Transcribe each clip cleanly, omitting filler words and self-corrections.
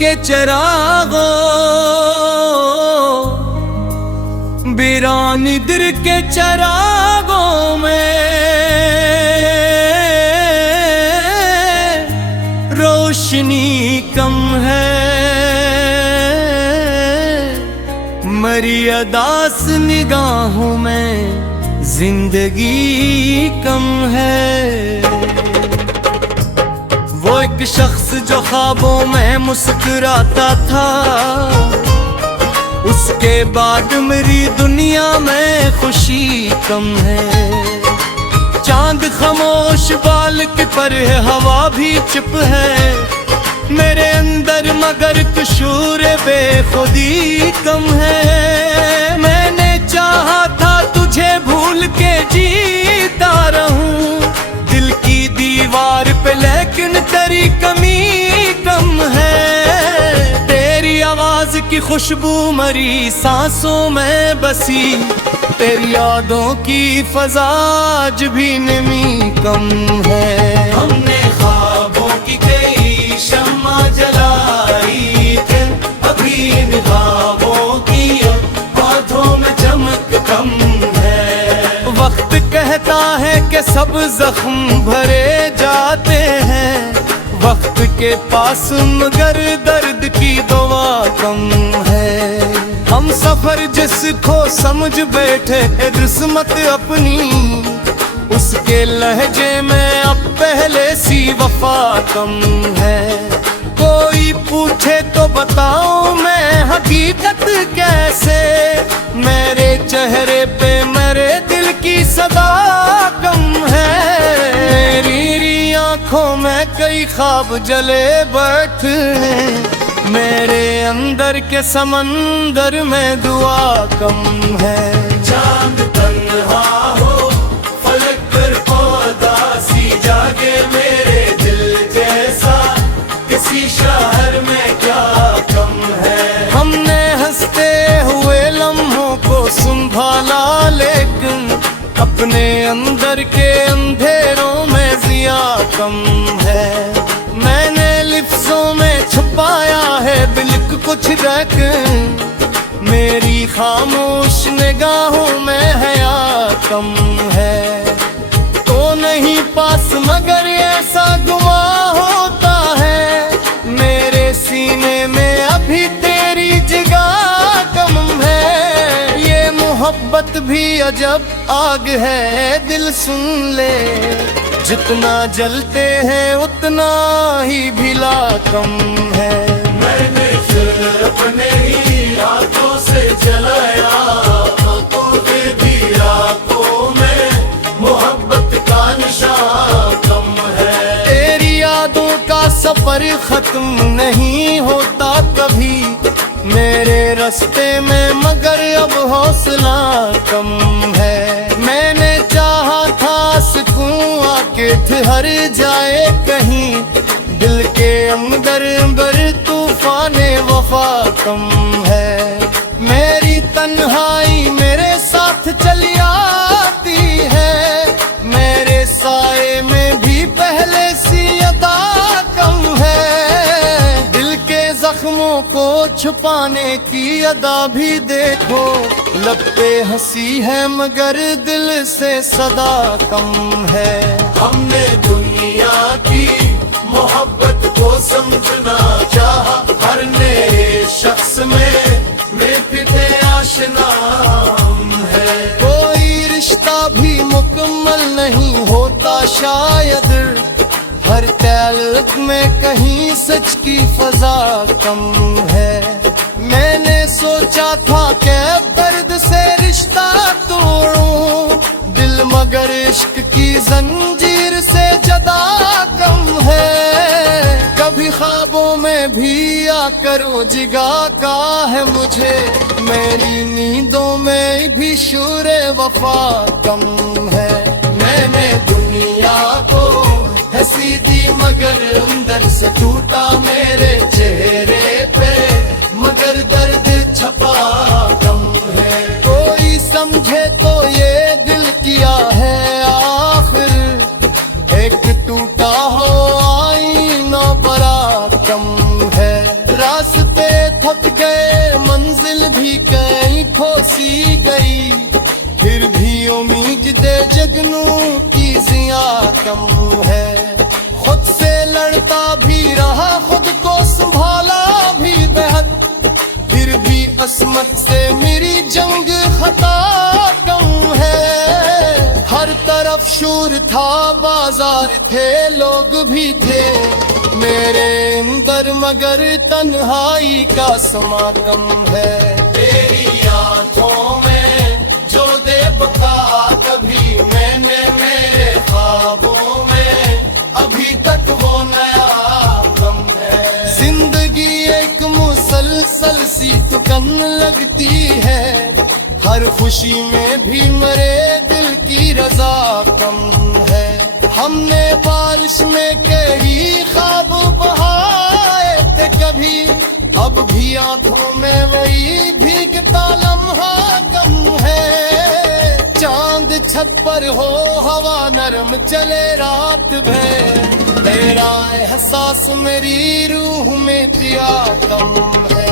के चरागों, वीरान दिल के चरागों में रोशनी कम है। मरी अदास निगाहों में जिंदगी कम है। वो एक शख्स जो ख्वाबों में मुस्कुराता था, उसके बाद मेरी दुनिया में खुशी कम है। चांद खामोश बालक पर है, हवा भी चुप है मेरे अंदर, मगर कसूर बेखुदी कम है। मैंने चाहा था तुझे भूल के जीता रहूं दिल की दीवार पे, लेकिन तेरी कमी कम है। तेरी आवाज की खुशबू मरी सांसों में बसी, तेरी यादों की फजा आज भी नमी कम है। हमने ख्वाबों की कई शम्मा जलाई थे, अभी इन ख्वाबों की आंखों में चमक कम है। वक्त कहता है कि सब जख्म भरे जाते हैं, वक्त के पास मगर दर्द की दवा कम है। हम सफर जिसको समझ बैठे किस्मत अपनी, उसके लहजे में अब पहले सी वफा कम है। कोई पूछे तो बताऊं मैं हकीकत कैसे, मेरे चेहरे पे मेरे दिल की सदा कम है। मेरी आंखों में कई ख्वाब जले बैठे, मेरे अंदर के समंदर में दुआ कम है। चांद तन्हा हो फलक पर पौधा सी जागे मेरे दिल जैसा, किसी शहर में क्या कम है। हमने हंसते हुए लम्हों को संभाला, लेकिन अपने अंदर के अंधेरों में जिया कम है। मैंने लिफ्ज़ों में छुपाया है दिल को कुछ रख, मेरी खामोश निगाहों में हया कम है। तो नहीं पास मगर ऐसा गुमा होता है, मेरे सीने में अभी तेरी जगह कम है। ये मोहब्बत भी अजब आग है, दिल सुन ले, जितना जलते हैं उतना ही भिला कम है। मैंने फिर अपने ही हाथों से जलाया, आंखों दे दी आंखों में मोहब्बत का निशान कम है। तेरी यादों का सफर खत्म नहीं होता कभी मेरे रास्ते में, मगर अब हौसला कम है। मैंने चाहा था सुकून आके ठहर जाए कहीं, दिल के अंदर बर तूफाने वफा कम है। मेरी तन्हाई मेरे साथ चली आती है, मेरे साए में भी पहले सी अदा कम है। दिल के जख्मों को छुपाने की अदा भी देखो, लब पे हंसी है मगर दिल से सदा कम है। हमने दुनिया की मोहब्बत को समझना चाहा, हर नए शख्स में फिटे आशना है। कोई रिश्ता भी मुकम्मल नहीं होता शायद, हर ताल्लुक में कहीं सच की फजा कम है। मैंने सोचा था कि दर्द से रिश्ता तोड़ूं दिल, मगर इश्क की जंजीर से जदा कम है। कभी ख्वाबों में भी आकर वो जिगा का है मुझे, मेरी नींदों में भी शूरे वफा कम है। मैंने दुनिया को हंसी दी मगर अंदर से टूटा मेरे चेहरे पे, मगर दर्द छपा कम है। कोई समझे तो ये दिल किया है आखिर, एक टूटा हो आईना बड़ा कम है। चली गई, फिर भी उम्मीद दे जगनू की जिया कम है। खुद से लड़ता भी रहा, खुद को संभाला भी बेहद, फिर भी अस्मत से मेरी जंग खता कम है। हर तरफ शूर था, बाजार थे, लोग भी थे मेरे अंदर, मगर तन्हाई का समागम है। तेरी यादों में जो दे बता कभी मैंने मेरे ख्वाबों में, अभी तक वो नया गम है। जिंदगी एक मुसलसल सी तुकन लगती है, हर खुशी में भी मरे दिल की रजा कम है। हमने बारिश में कई ख्वाब बहाए थे कभी, अब भी आंखों में वही भीगता लम्हा कम है। चांद छत पर हो, हवा नरम चले रात भर, तेरा एहसास मेरी रूह में दिया कम है।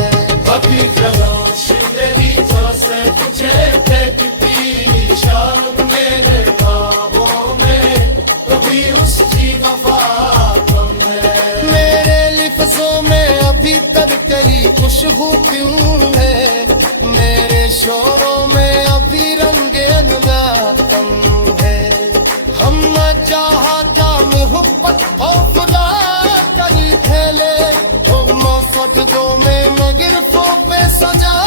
कभी खमोश तेरी तो से तुझे देखती शाम मेरे ख्वाबों में, कभी उसकी वफा कम है। मेरे लिफ्ज़ों में अभी तक तेरी खुशबू क्यों है, मेरे शोरों में अभी रंगे अनवा कम है। हम न चाहा जा मोहब्बत हो खुदा करी खेले, मौसत जो में गिरफों पे सजा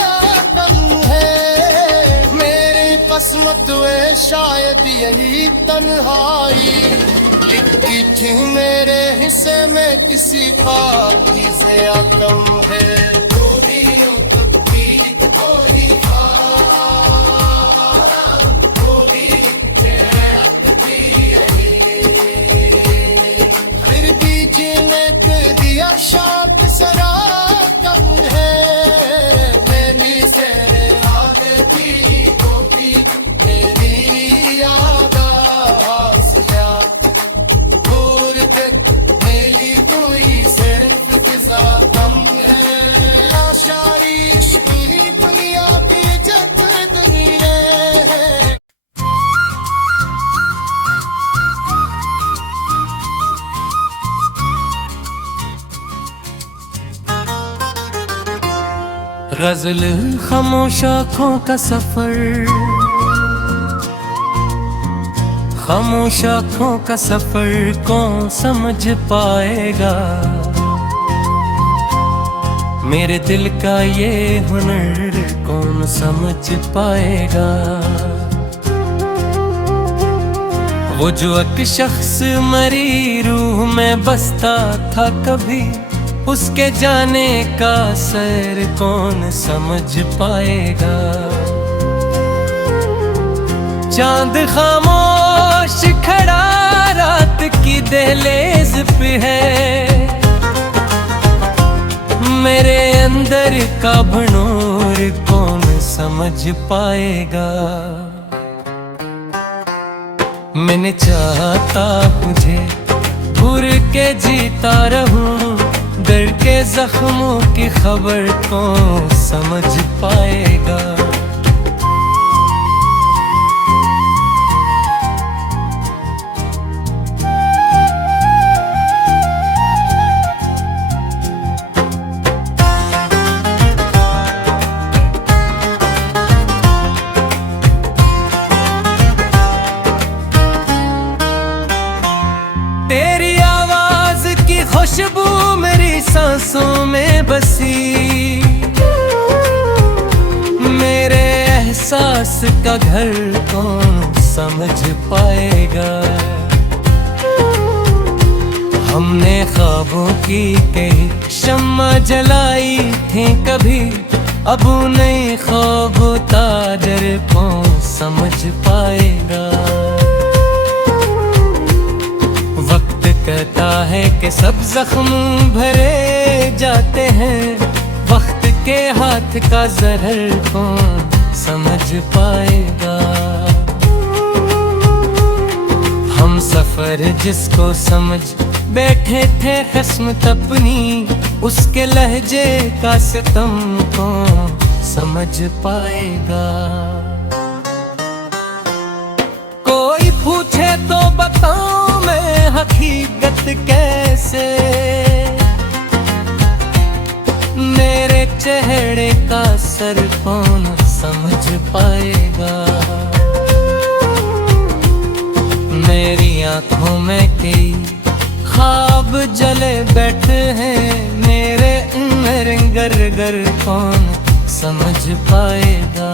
कम है। मेरी किस्मत में शायद यही तन्हाई लिखी थी, मेरे हिस्से में किसी बात की से कम है। फिर भी जीने के दिया शौक सरा कम है। मेरी से आगे की कॉपी मेरी याद आसिया, दूर तक मेरी कोई सिर्फ किसा कम है। आशारी इश्क ही दुनिया की जब दुनिया है। गजल खामोश आँखों का सफर, खामोश आँखों का सफर कौन समझ पाएगा, मेरे दिल का ये हुनर कौन समझ पाएगा। वो जो एक शख्स मरी रूह में बसता था कभी, उसके जाने का सर कौन समझ पाएगा। चांद खामोश खड़ा रात की दहलीज पे है, मेरे अंदर का भनूर कौन समझ पाएगा। मैंने चाहता मुझे घुर के जीता रहूं, दर्द के जख्मों की खबर कौन समझ पाएगा। तेरी आवाज की खुशबू मेरी सांसों में बसी, मेरे एहसास का घर कौन समझ पाएगा। हमने ख्वाबों की कई शम्मा जलाई थी कभी, अब नई ख्वाब ताजर कौन समझ पाएगा। वक्त कहता है कि सब जख्म भरे जाते हैं, वक्त के हाथ का जहर कौन समझ पाएगा। हम सफर जिसको समझ बैठे थे किस्मत अपनी, उसके लहजे का सितम कौन समझ पाएगा। कोई पूछे तो बताऊं मैं हकीकत कैसे, मेरे चेहरे का असर कौन समझ पाएगा। मेरी आंखों में कई ख्वाब जले बैठे हैं, मेरे गर गर कौन समझ पाएगा।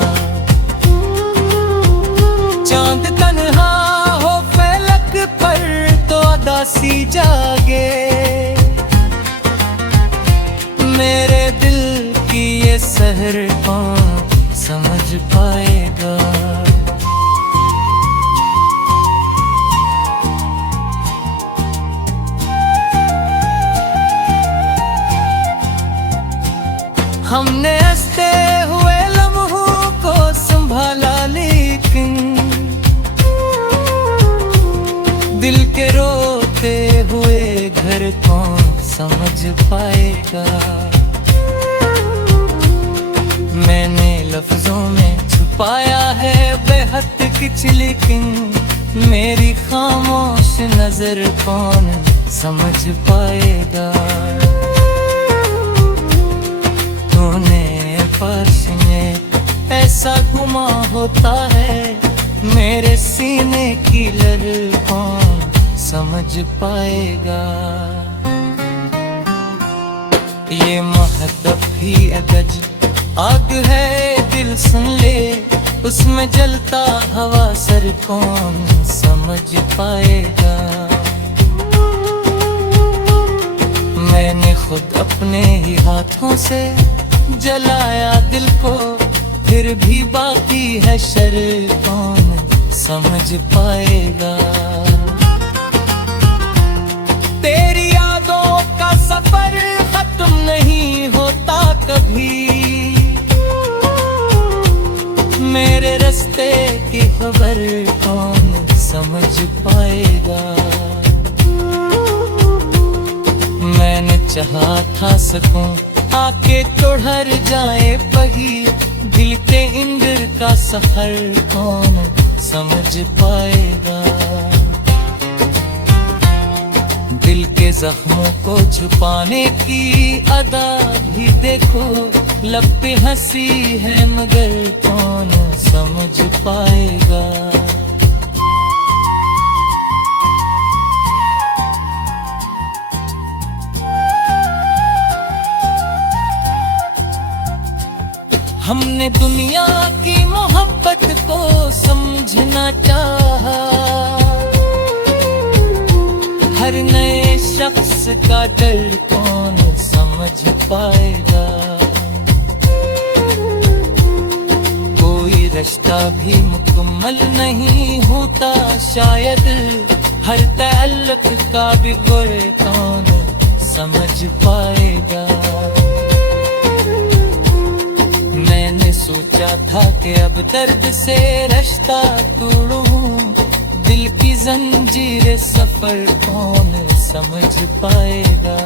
चांद तन्हा हो फलक पर तो अदासी जागे, मेरे दिल की ये सहर कौन समझ पाएगा। हमने हंसते हुए लम्हों को संभाला, लेकिन दिल के रोते हुए घर कौन समझ पाएगा। मैंने लफ्जों में छुपाया है बेहद कुछ, लेकिन मेरी खामोश नजर कौन समझ पाएगा। तूने फर्श में ऐसा गुमा होता है, मेरे सीने की लहर कौन समझ पाएगा। ये महतब ही अगज आग है दिल सुन ले, उसमें जलता हवा सर कौन समझ पाएगा। मैंने खुद अपने ही हाथों से जलाया दिल को, फिर भी बाकी है शर कौन समझ पाएगा। तेरी यादों का सफर खत्म नहीं होता कभी, मेरे रास्ते की खबर कौन समझ पाएगा। मैंने चाहा था सकूं आके तो हर जाए वही, दिल के इंद्र का सफर कौन समझ पाएगा। दिल के जख्मों को छुपाने की अदा भी देखो, लब पे हंसी है मगर कौन समझ पाएगा। हमने दुनिया की मोहब्बत को समझना चाहा, हर नए शख्स का डर कौन समझ पाएगा। कोई रिश्ता भी मुकम्मल नहीं होता शायद, हर ताल्लुक का भी कोई कौन समझ पाएगा। मैंने सोचा था कि अब दर्द से रिश्ता तोड़ूं, दिल की जंजीर सफर कौन समझ पाएगा।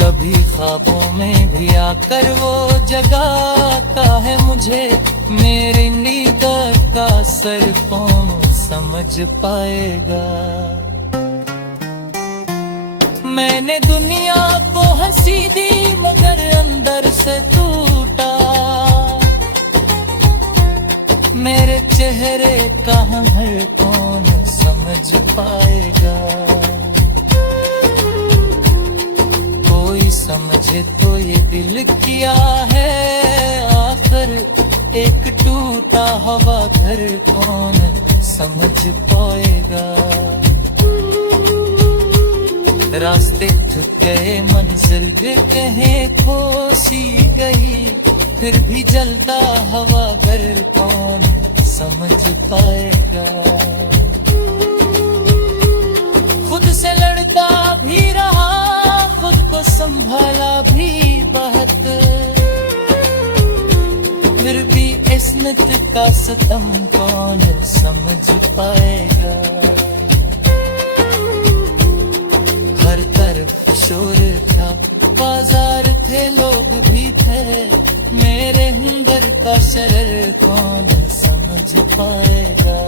कभी ख्वाबों में भी आकर वो जगाता है मुझे, मेरी नींद का असर कौन समझ पाएगा। मैंने दुनिया को हंसी दी मगर अंदर से टूटा, मेरे चेहरे का हर कौन समझ पाएगा। कोई समझे तो ये दिल किया है आखिर, एक टूटा हवा घर कौन समझ पाएगा। रास्ते थक गए मंजिल भी कहीं खो सी गई, फिर भी जलता हवा घर कौन समझ पाएगा। खुद से लड़ता भी रहा, खुद को संभाला भी बहुत, फिर भी इस्मत का सितम कौन समझ पाएगा। हर तरफ शोर था, बाजार थे बैठे लोग भी थे, मेरे अंदर का शरर कौन समझ पाएगा।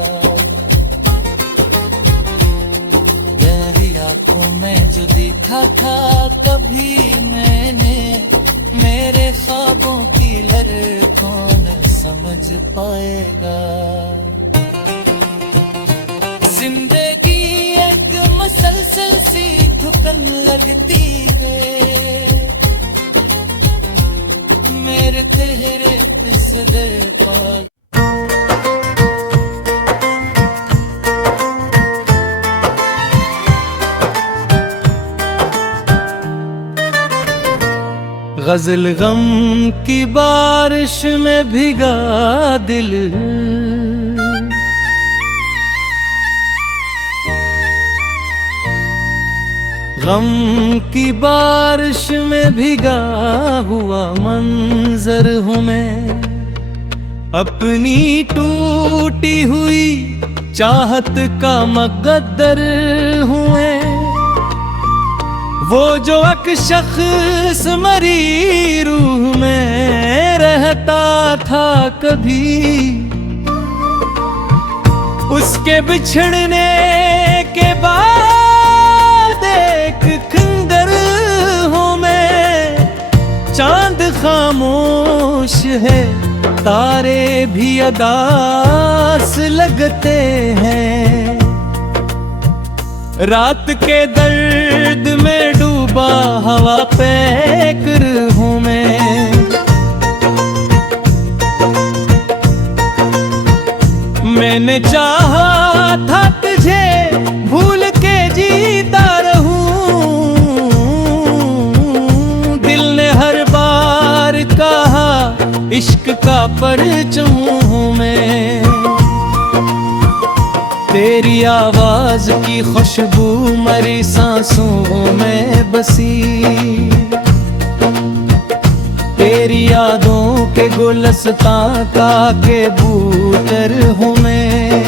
तेरी आंखों में जो देखा था कभी मैंने, मेरे ख्वाबों की लर कौन समझ पाएगा। जिंदगी एक मसलसल सी थकन लगती है, मेरे तेरे फिसले पर। गजल गम की बारिश में भीगा दिल, गम की बारिश में भीगा हुआ मंजर हूँ मैं। अपनी टूटी हुई चाहत का मुकद्दर हूँ मैं। वो जो एक शख्स मरी रूह में रहता था कभी, उसके बिछड़ने के बाद एक खंजर हूँ मैं। चांद खामोश है, तारे भी अदास लगते हैं। रात के दर्द में डूबा हवा पैकर हूँ मैं। मैंने चाहा था तुझे भूल के जीता रहूं, दिल ने हर बार कहा इश्क का परचम हूँ मैं। तेरी आवाज की खुशबू मरी सांसों में बसी, तेरी यादों के गुलस्तां का कबूतर हूँ मैं।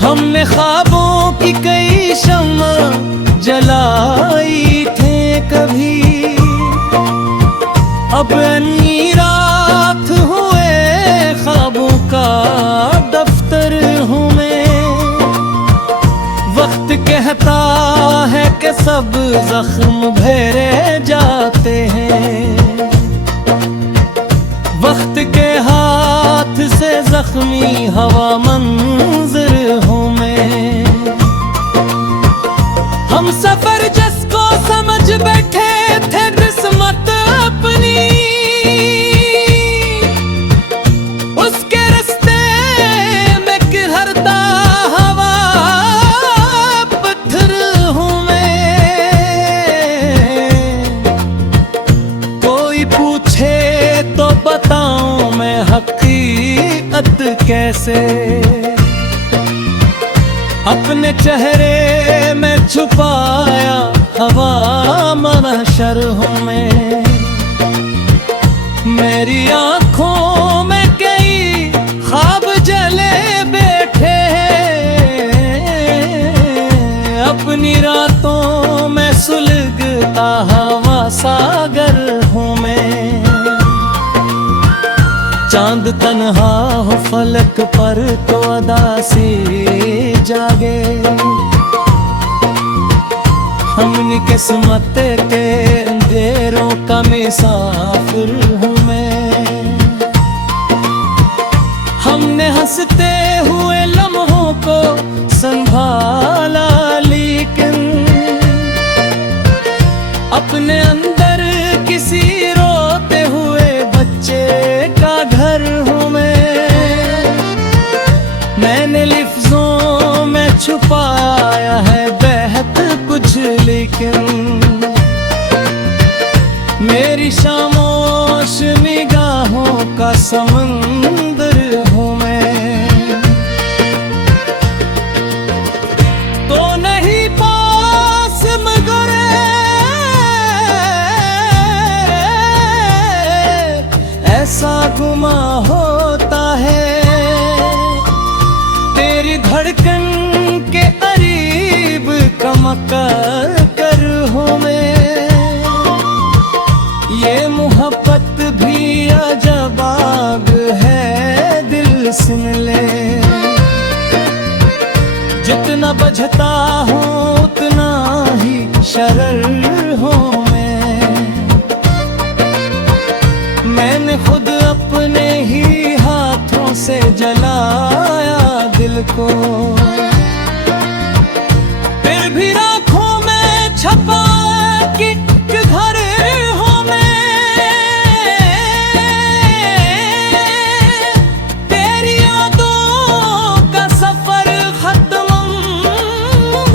हमने ख्वाबों की कई शम्मा जलाई थे कभी, अब अन्नी रात हुए ख्वाबों का दफ्तर हूँ मैं। वक्त कहता है कि सब जख्म भरे जाते हैं, वक्त के हाथ से जख्मी हवा मंजर हूँ मैं। हम सफर जिसको समझ बैठे थे किस्मत अपनी, उसके रास्ते में किरहता हवा पत्थर हूँ मैं। कोई पूछे तो बताऊं मैं हकीकत कैसे, अपने चेहरे में छुपाया हवा महशर हूँ मैं। मेरी आँखों में कई ख्वाब जले बैठे हैं, अपनी रातों में सुलगता हवा सागर हूँ मैं। चांद तन्हा हो फलक पर तो अदा से जागे, हमने किस्मत के अंधेरों का मुसाफिर हूँ मैं। हमने हंसते हुए लम्हों को संभाला, लेकिन अपने अंदर किसी रोते हुए बच्चे का घर हूँ मैं। मैंने लफ्जों में छुपाया है बेहद कुछ, लेकिन मेरी खामोश निगाहों का समंदर हूँ मैं। तो नहीं पास मगर ऐसा गुमा होता है, तेरी धड़कन के करीब कमकर कर हूँ मैं। सुन ले। जितना बझता हूँ उतना ही शरर हूँ मैंने खुद अपने ही हाथों से जलाया दिल को। फिर भी राखों में छपा कि घर हूँ मैं, तेरी यादों का सफर खत्म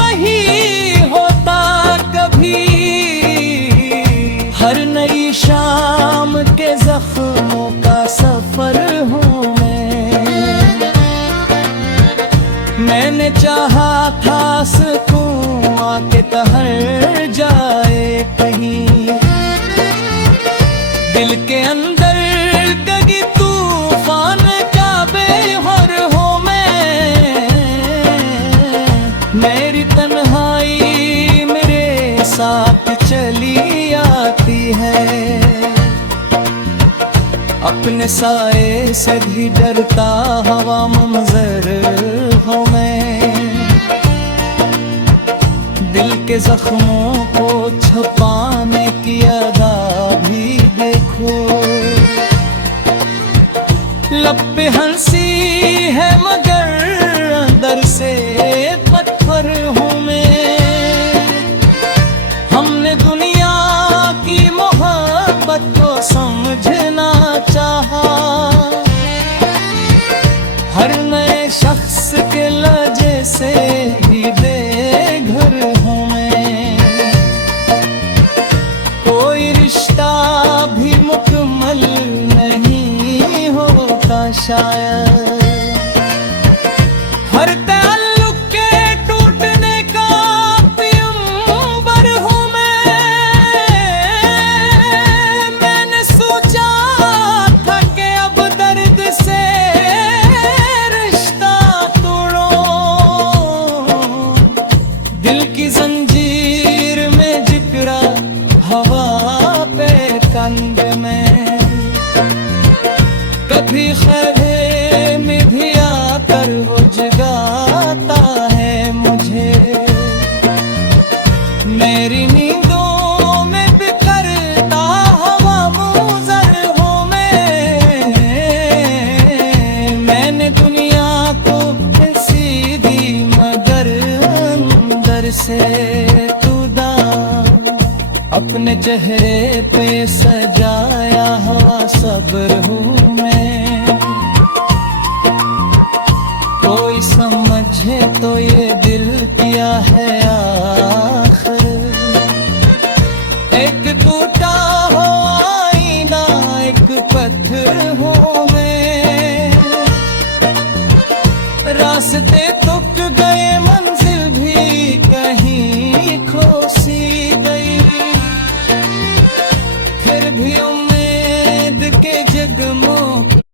नहीं होता कभी। हर नई शाम के जख्मों का सफर हूँ मैंने चाहा था सुकून आके ठहर जाए कहीं। दिल के अंदर कभी तूफान का बेहर हो मेरी तन्हाई मेरे साथ चली आती है। अपने साए से भी डरता हवा मंजर हूँ मैं। दिल के जख्मों को छुपाने की अदा भी देखो। लब पे हंसी है मगर अंदर से पत्थर हूँ मैं। हमने दुनिया की मोहब्बत को समझना चाहा। हर नए शख्स के लजे से ही बेघर हूँ मैं। कोई रिश्ता भी मुकम्मल नहीं होता शायद। हर ताल्लुक के टूटने का पियंबर हूँ मैंने सोचा था कि अब दर्द से रिश्ता तोड़ो। दिल की जंजीर में जिक्रा हवा पे कंध में। कभी खैरे में भी आकर वो जगाता है मुझे। मेरी नींदों में बिखरता हवा मुज़र हूँ मैंने दुनिया को ऐसी दी मगर अंदर से खुदा अपने चेहरे पे सजाया हुआ सब्र हूँ मैं। कोई समझे तो ये दिल किया है आखिर। एक टूटा हो आईना एक पत्थर हूँ मैं। रास्ते तुक गए